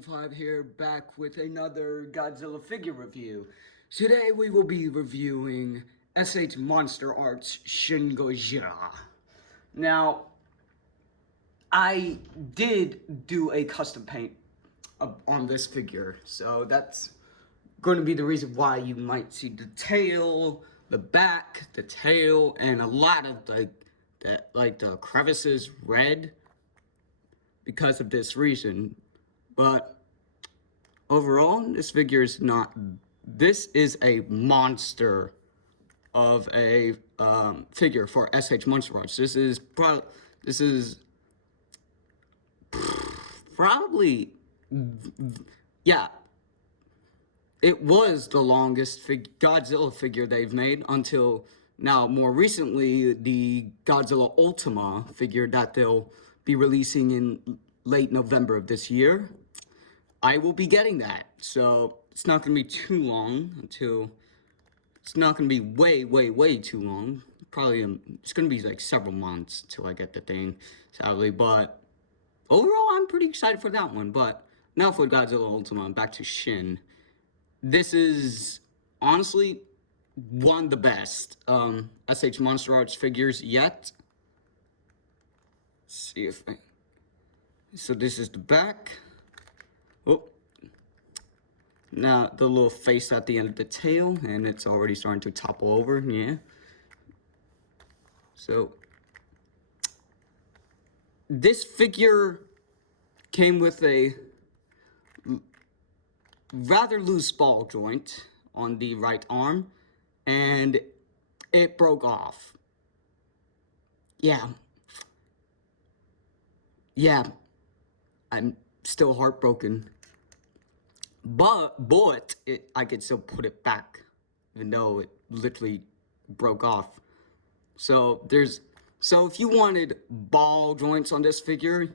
25 here, back with another Godzilla figure review. Today we will be reviewing MonsterArts Shin Godzilla. Now, I did do a custom paint on this figure, so that's going to be the reason why you might see the tail, the back, the tail, and a lot of the crevices red because of this reason. But overall, this figure is not. This is a monster of a figure for MonsterArts. This is probably, yeah. It was the longest Godzilla figure they've made until now. More recently, the Godzilla Ultima figure that they'll be releasing in late November of this year. I will be getting that, so it's not going to be too long until, it's not going to be way too long. Probably, it's going to be like several months till I get the thing, sadly, but overall, I'm pretty excited for that one. But now for Godzilla Ultima, back to Shin. This is honestly one of the best MonsterArts figures yet. Let's see if I... So this is the back. Oh. Now the little face at the end of the tail, and it's already starting to topple over, yeah. So this figure came with a rather loose ball joint on the right arm, and it broke off. Yeah, I'm still heartbroken, but I could still put it back, even though it literally broke off. So if you wanted ball joints on this figure,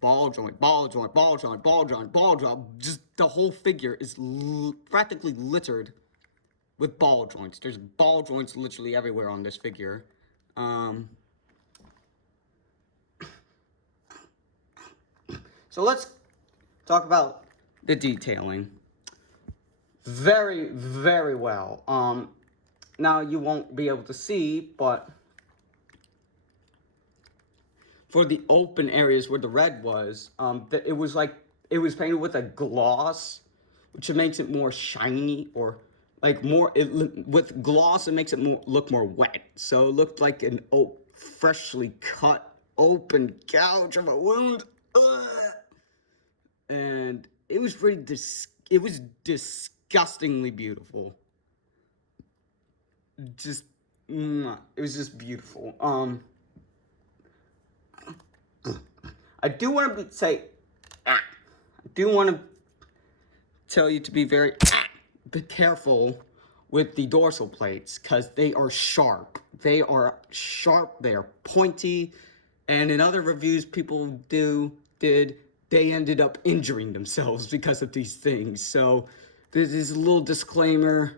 ball joint, just the whole figure is practically littered with ball joints. There's ball joints literally everywhere on this figure. So let's talk about the detailing. Very well. Now you won't be able to see, but for the open areas where the red was, it was painted with a gloss, which makes it more shiny, or like more, with gloss it makes it look more wet. So it looked like an freshly cut open gouge of a wound. Ugh. And it was it was disgustingly beautiful. It was just beautiful. I do want to tell you to be be careful with the dorsal plates, because they are sharp. They are pointy, and in other reviews people they ended up injuring themselves because of these things. So this is a little disclaimer.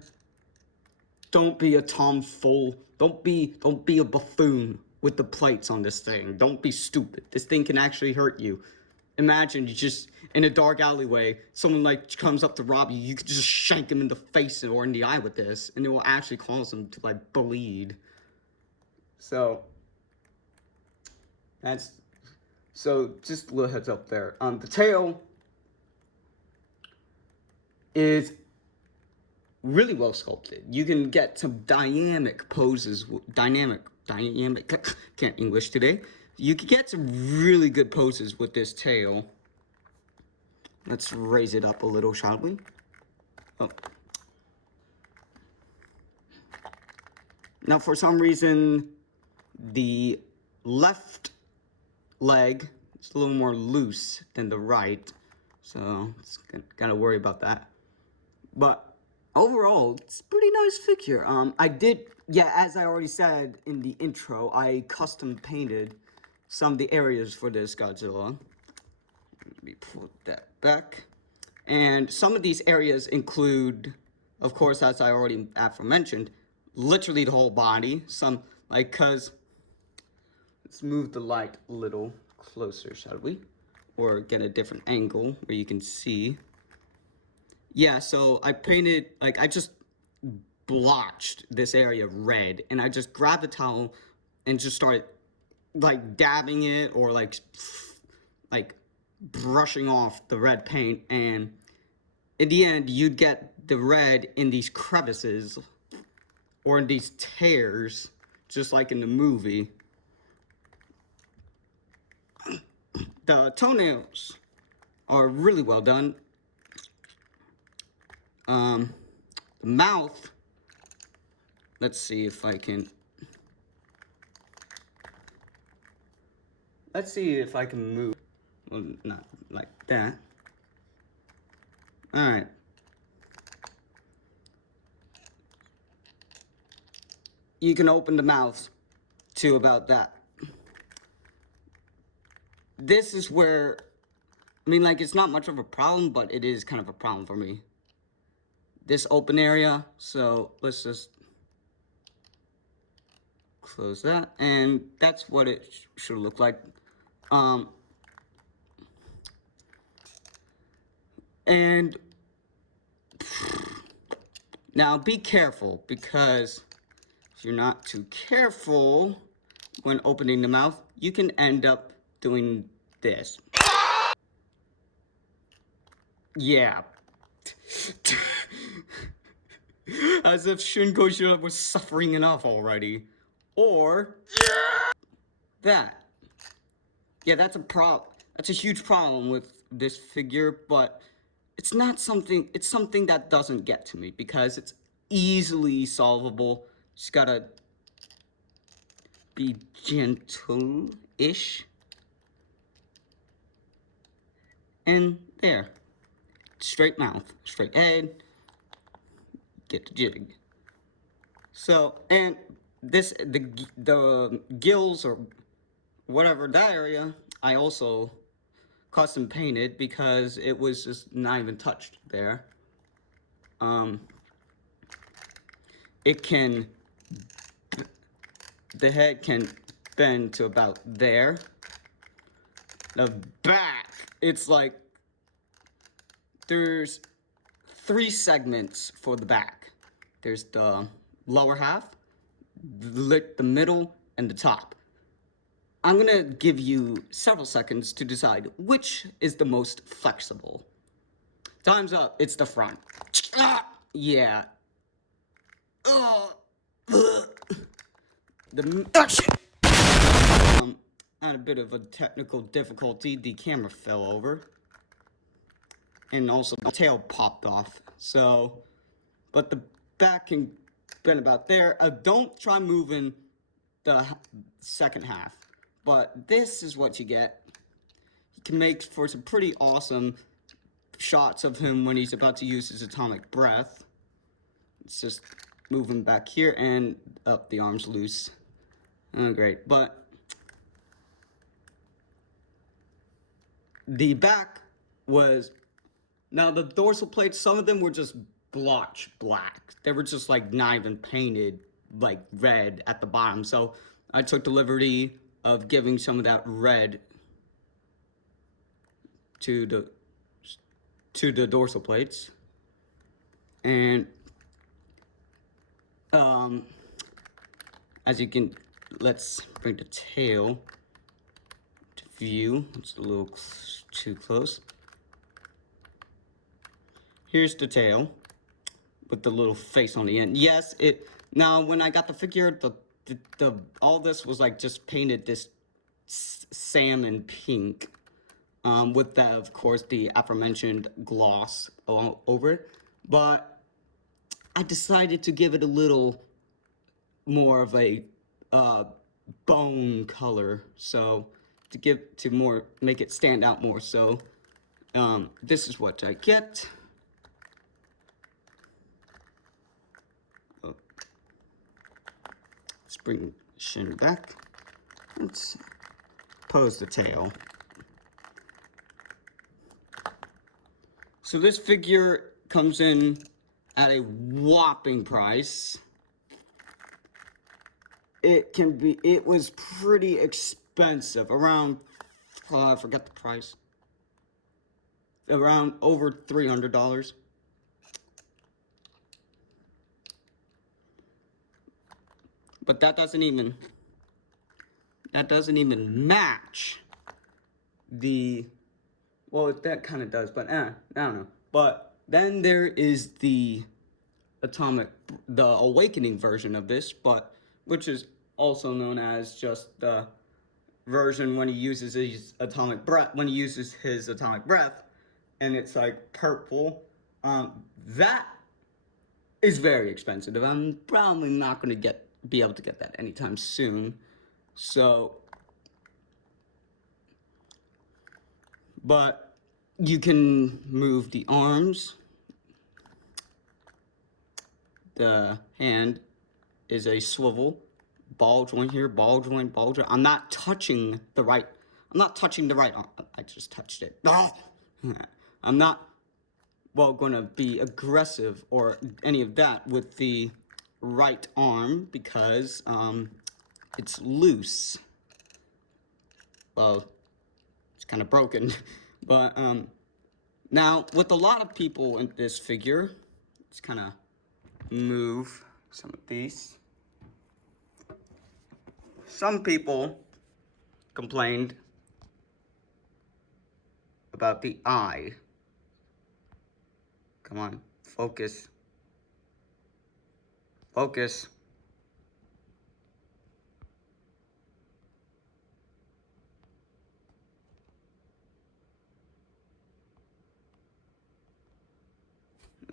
Don't be a tomfool. Don't be a buffoon with the plates on this thing. Don't be stupid. This thing can actually hurt you. Imagine you just in a dark alleyway, someone like comes up to rob you. You could just shank him in the face or in the eye with this, and it will actually cause him to like bleed. So just a little heads up there. The tail is really well sculpted. You can get some dynamic poses, dynamic, can't English today. You can get some really good poses with this tail. Let's raise it up a little, shall we? Oh. Now, for some reason, the left leg is a little more loose than the right, so it's gotta worry about that. But overall, it's a pretty nice figure. As I already said in the intro, I custom painted some of the areas for this Godzilla. Let me put that back. And some of these areas include, of course, as I already aforementioned, literally the whole body. Let's move the light a little closer, shall we? or get a different angle where you can see. Yeah, so I painted, like, I just blotched this area red, and I just grabbed the towel and just started, like, dabbing it or, like, brushing off the red paint, and in the end, you'd get the red in these crevices or in these tears, just like in the movie. The toenails are really well done. The mouth, let's see if I can move. Well, not like that. Alright. You can open the mouth to about that. This is where, I mean, like, it's not much of a problem, but it is kind of a problem for me. This open area, so let's just close that, and that's what it should look like. And now be careful, because if you're not too careful when opening the mouth, you can end up doing this. Yeah. As if Shin Godzilla was suffering enough already. Or that. Yeah, that's a huge problem with this figure, but it's not something, it's something that doesn't get to me because it's easily solvable. Just gotta be gentle-ish. And there. Straight mouth, straight head, get the jig. So, and this, the gills or whatever, that area, I also custom painted because it was just not even touched there. It can, the head can bend to about there. The back, it's like, there's 3 segments for the back. There's the lower half, the middle, and the top. I'm gonna give you several seconds to decide which is the most flexible. Time's up, it's the front. Yeah. Had a bit of a technical difficulty. The camera fell over. And also the tail popped off. So, but the back can bend about there. Don't try moving the second half. But this is what you get. You can make for some pretty awesome shots of him when he's about to use his atomic breath. It's just moving back here and up, the arm's loose. Oh, great. But the back was, now the dorsal plates, some of them were just blotch black. They were just like not even painted like red at the bottom. So I took the liberty of giving some of that red to the dorsal plates. And as you can, let's bring the tail to view. It's a little too close. Here's the tail with the little face on the end. Yes, now when I got the figure, all this was like just painted this salmon pink, with that, of course, the aforementioned gloss all over it. But I decided to give it a little more of a bone color, so to make it stand out more. So this is what I get. Let's bring Shin back. Let's pose the tail. So this figure comes in at a whopping price. It was pretty expensive, around, I forgot the price. around over $300. But that doesn't even match the, well, that kind of does, but I don't know. But then there is the awakening version of this, but which is also known as just the version when he uses his atomic breath, and it's like purple. That is very expensive. I'm probably not going to be able to get that anytime soon. So, but you can move the arms. The hand is a swivel, ball joint here, ball joint. I'm not touching the right arm. I just touched it. I'm not, well, going to be aggressive or any of that with the right arm because it's loose. Well, it's kind of broken. But now, with a lot of people in this figure, let's kind of move some of these. Some people complained about the eye. Come on, focus. Focus.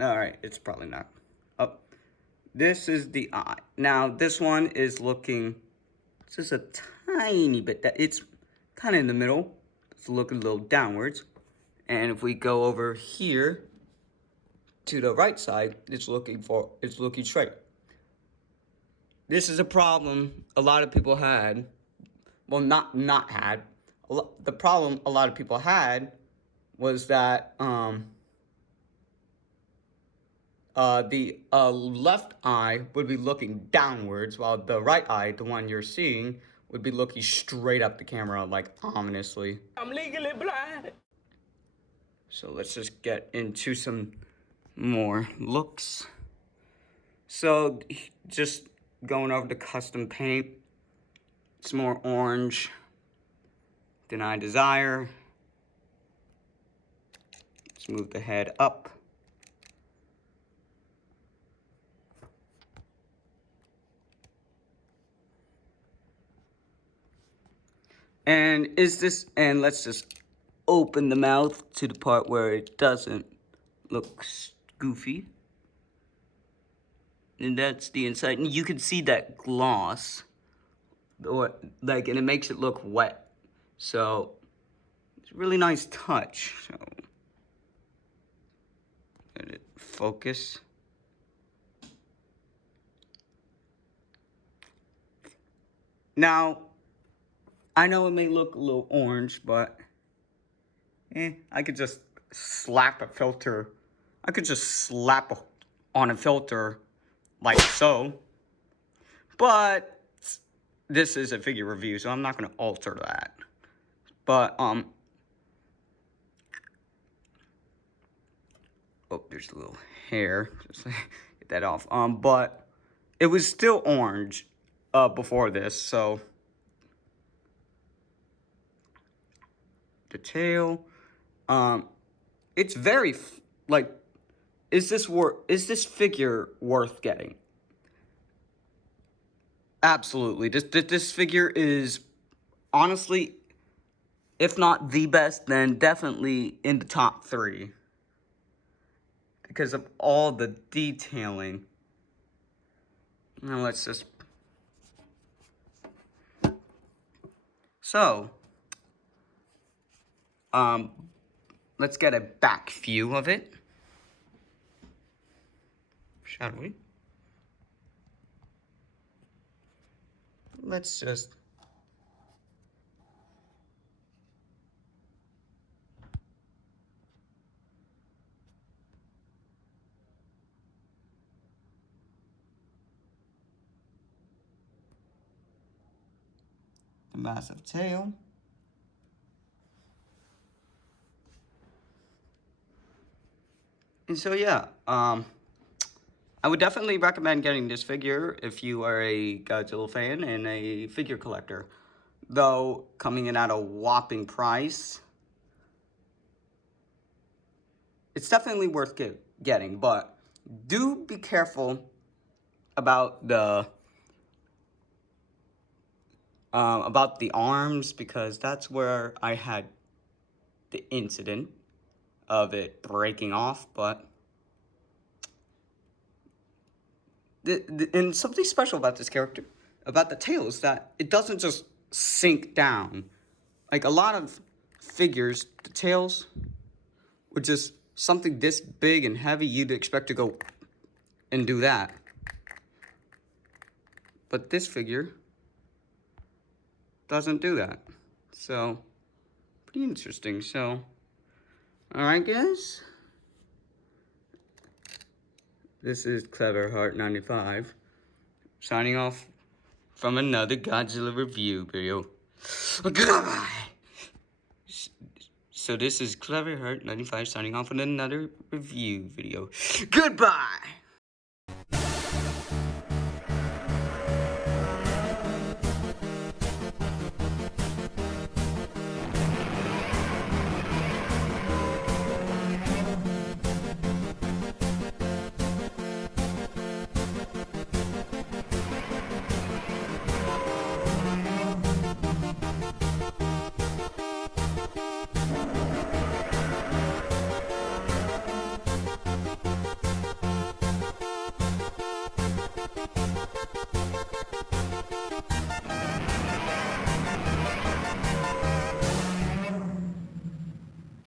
All right, it's probably not. Oh, this is the eye. Now, this one is looking just a tiny bit, that it's kind of in the middle. It's looking a little downwards. And if we go over here to the right side, it's looking straight. This is a problem a lot of people had. Well, not had. The problem a lot of people had was that the left eye would be looking downwards, while the right eye, the one you're seeing, would be looking straight up the camera, like ominously. I'm legally blind. So let's just get into some more looks. So just going over the custom paint. It's more orange than I desire. Let's move the head up. And let's just open the mouth to the part where it doesn't look goofy. And that's the inside. And you can see that gloss. And it makes it look wet. So, it's a really nice touch. So, let it focus. Now, I know it may look a little orange, but I could just slap a filter. I could just slap on a filter like so. But this is a figure review, so I'm not going to alter that. But, oh, there's a little hair. Just get that off. But it was still orange before this, so the tail. It's very is this figure worth getting? Absolutely. This figure is honestly, if not the best, then definitely in the top 3 because of all the detailing. Now let's just. So, let's get a back view of it, shall we? Let's just. The massive tail. And so yeah, I would definitely recommend getting this figure if you are a Godzilla fan and a figure collector. Though, coming in at a whopping price, it's definitely worth getting, but do be careful about the arms, because that's where I had the incident of it breaking off. But and something special about this character, about the tail, is that it doesn't just sink down. Like a lot of figures, the tails were just something this big and heavy, you'd expect to go and do that. But this figure doesn't do that. So, pretty interesting. So, alright guys. This is CleverHeart95, signing off from another Godzilla review video. Goodbye! So this is CleverHeart95 signing off on another review video. Goodbye!